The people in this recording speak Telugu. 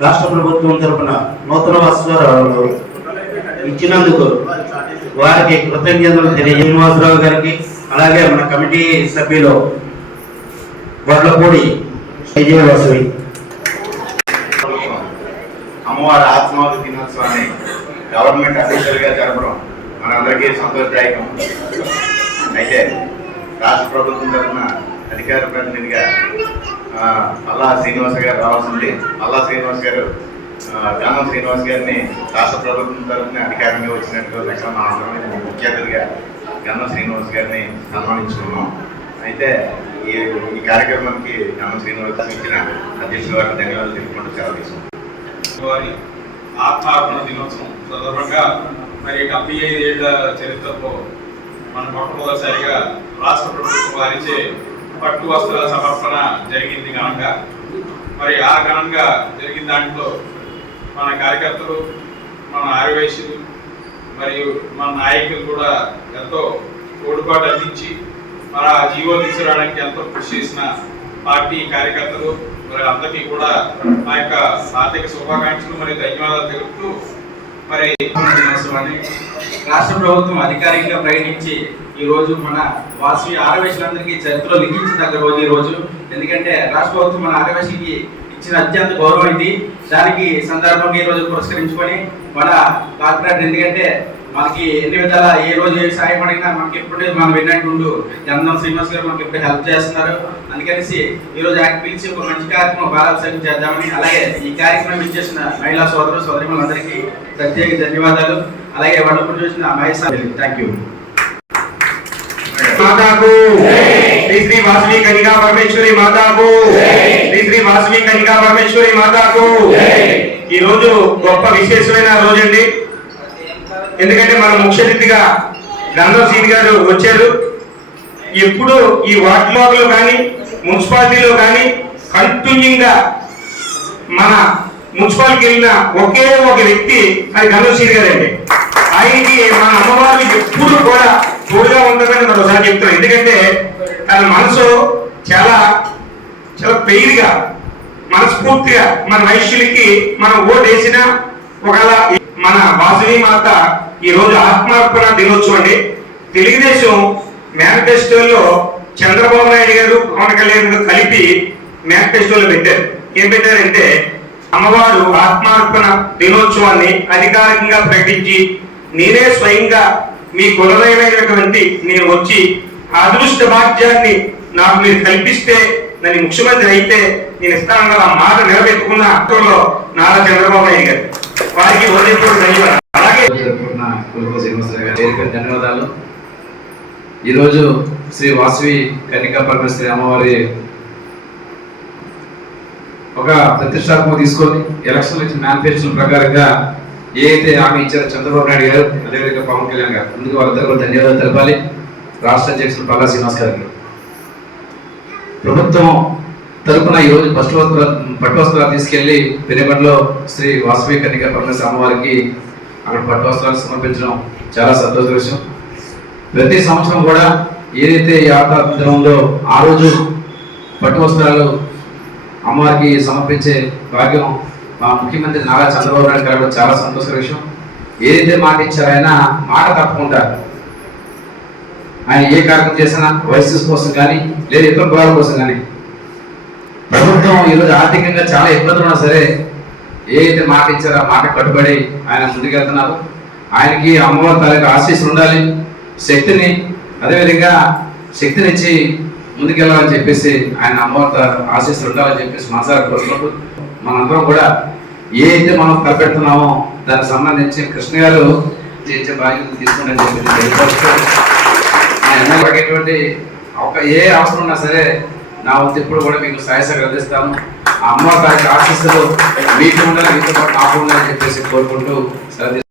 రాష్ట్ర ప్రభుత్వం తరపున నూతన వస్త్రాలు ఇచ్చినందుకు వారికి కృతజ్ఞతలు తెలియ శ్రీనివాసరావు గారికి అలాగే మన కమిటీ సభ్యులు వడ్లపూడి విజయవాసవి అమ్మవారి ఆత్మావతి దినోత్సవాన్ని గవర్నమెంట్ అఫీషియల్గా జరపడం మనందరికీ సంతోషదాయకం. అయితే రాష్ట్ర ప్రభుత్వం తరఫున అధికార ప్రతినిధిగా అల్లా శ్రీనివాస్ గారు రావాల్సింది. అల్లా శ్రీనివాస్ గారు ఆ, గానం శ్రీనివాస్ గారిని రాష్ట్ర ప్రభుత్వం తరఫున అధికారంగా వచ్చినట్టు లక్షణ మా ముఖ్య అతిథిగా గన్నం శ్రీనివాస్ గారిని సన్మానించుకున్నాం. అయితే ఈ ఈ కార్యక్రమానికి గన్నం శ్రీనివాస్ ఇచ్చిన అధ్యక్షుల వారికి ధన్యవాదాలు తెలుపుకుంటూ సెలవు తీసుకుంటాం. వారి ఆత్మార్పణ దినోత్సవం సందర్భంగా మరి డెబ్బై ఐదు ఏళ్ళ చరిత్రలో మన మొట్టమొదటిసారిగా రాష్ట్ర ప్రభుత్వం వారిచే పట్టు వస్త్రాల సమర్పణ జరిగింది ఘనంగా. మరి ఆ ఘనంగా జరిగిన దాంట్లో మన కార్యకర్తలు మన ఆర్యవేశులు మరియు మన నాయకులు కూడా ఎంతో తోడుపాటు అందించి మన జీవో తీసుకురావడానికి ఎంతో కృషి చేసిన పార్టీ కార్యకర్తలు మరి అందరికీ కూడా మా యొక్క ఆర్థిక శుభాకాంక్షలు మరియు ధన్యవాదాలు తెలుపుతూ మరి దినోత్సవాన్ని రాష్ట్ర ప్రభుత్వం అధికారికంగా ప్రకటించి ఈ రోజు మన వాసవి ఆరవేశులందరికీ చరిత్రలో లిఖించదగ్గ రోజు ఈ రోజు. ఎందుకంటే రాష్ట్ర ప్రభుత్వం మన ఆరవేశకి ఇచ్చిన అత్యంత గౌరవం ఇది. దానికి సందర్భంగా ఈ రోజు పురస్కరించుకొని మన కార్పొరేటర్ ఎందుకంటే మనకి ఎన్ని విధాల ఏ రోజు ఏ సాయం అడిగినా మనకి ఎప్పుడు మనం విన్నట్టు ఉండు చందం శ్రీనివాస్ గారు మనకి ఎప్పుడు హెల్ప్ చేస్తున్నారు. అందుకనేసి ఈ రోజు ఆయన పిలిచి ఒక మంచి కార్యక్రమం బాలాభిషేకం చేద్దామని అలాగే ఈ కార్యక్రమం ఇచ్చేసిన మహిళా సోదరు సోదరిమలందరికీ ప్రత్యేక ధన్యవాదాలు. అలాగే వండర్ఫుల్ చూసిన మహేష్ థ్యాంక్ యూ మాతాకు. శ్రీ శ్రీ వాసవి కనికా పరమేశ్వరి మాతాకు. శ్రీ శ్రీ వాసవి కనికా పరమేశ్వరి మాతాకు. ఈ రోజు గొప్ప విశేషమైన రోజండి. ఎందుకంటే మన ముఖ్య అతిథిగా గంధం గారు వచ్చారు. ఎప్పుడు ఈ వార్డ్ వార్డులో కానీ మున్సిపాలిటీలో కానీ కంటిన్యూగా మన మున్సిపాలిటీకి వెళ్ళిన ఒకే ఒక వ్యక్తి అది గంధం సీన్ గారండి ఆయనకి మన అమ్మవారు ఎప్పుడు కూడా తోడుగా ఉంటుందని మనం ఒకసారి చెప్తున్నాం ఎందుకంటే తన మనసు చాలా చాలా పెయిర్గా మనస్ఫూర్తిగా మన వైశ్యులకి మనం ఓటు వేసినా ఒకవేళ మన వాసవి మాత ఈ రోజు ఆత్మార్పణ దినోత్సవం అండి. తెలుగుదేశం మేనిఫెస్టోలో చంద్రబాబు నాయుడు గారు పవన్ కళ్యాణ్ గారు కలిపి మేనిఫెస్టోలో పెట్టారు. ఏం పెట్టారంటే అమ్మవారు ఆత్మార్పణ దినోత్సవాన్ని అధికారికంగా ప్రకటించి నేనే స్వయంగా మీ కులదైనటువంటి నేను వచ్చి అదృష్ట భాగ్యాన్ని నాకు మీరు కల్పిస్తే నన్ను ముఖ్యమంత్రి అయితే నేను ఇస్తానన్న మాట నిలబెట్టుకున్న అక్టోబర్లో నారా చంద్రబాబు నాయుడు గారు. వారికి ధన్యవాదాలు. అలాగే ధన్యవాదాలు. ఈరోజు శ్రీ వాసవి కన్యకా పరమేశ్వరి అమ్మవారి ఒక ప్రతిష్టాత్మక తీసుకొని ఎలక్షన్ ఇచ్చిన మేనిఫెస్టో ప్రకారంగా ఏ అయితే హామీ ఇచ్చారో చంద్రబాబు నాయుడు గారు అదేవిధంగా పవన్ కళ్యాణ్ గారు ముందుకు వాళ్ళందరూ కూడా ధన్యవాదాలు తెలపాలి. రాష్ట్ర అధ్యక్షులు పల్లా శ్రీనివాస్ గారికి ప్రభుత్వం తరపున ఈరోజు పట్టు వస్త్రాలు పట్టు తీసుకెళ్ళి పెనుగొండలో శ్రీ వాసవి కన్నిక పరమేశ్వర అమ్మవారికి అక్కడ పట్టు వస్త్రాలు సమర్పించడం చాలా సంతోష విషయం. ప్రతి సంవత్సరం కూడా ఏదైతే ఈ ఆట ఆ రోజు పట్టు వస్త్రాలు అమ్మవారికి సమర్పించే భాగ్యం మా ముఖ్యమంత్రి నారా చంద్రబాబు నాయుడు గారు చాలా సంతోష విషయం. ఏదైతే మాట ఇచ్చారో ఆయన మాట తప్పకుండా ఆయన ఏ కార్యక్రమం చేసినా వయస్సు కోసం కానీ లేదా ఇతర కోసం కానీ ప్రభుత్వం ఈరోజు ఆర్థికంగా చాలా ఇబ్బందులు ఉన్నా సరే ఏదైతే మాట ఇచ్చారో ఆ మాట కట్టుబడి ఆయన ముందుకెళ్తున్నారు. ఆయనకి అమ్మవారి తాలూకు ఆశీస్సులు ఉండాలి శక్తిని అదేవిధంగా శక్తినిచ్చి ముందుకెళ్ళాలని చెప్పేసి ఆయన అమ్మవారి తా- ఆశీస్సులు ఉండాలని చెప్పేసి మనసారి కోరుకుంటూ మనందరం కూడా ఏదైతే మనం తలపెడుతున్నామో దానికి సంబంధించి కృష్ణ గారు చేసే బాధ్యత తీసుకుంటే చెప్పి తెలియపరుస్తూ ఆయన ఒక ఏ అవసరం ఉన్నా సరే నా వంతు ఇప్పుడు కూడా మీకు సహాయ సహకారం అందిస్తాను. ఆ అమ్మ గారి ఆశీస్సులు మీకు ఉండాలి మీతో పాటు నాకు ఉండాలని చెప్పేసి కోరుకుంటూ సెలవు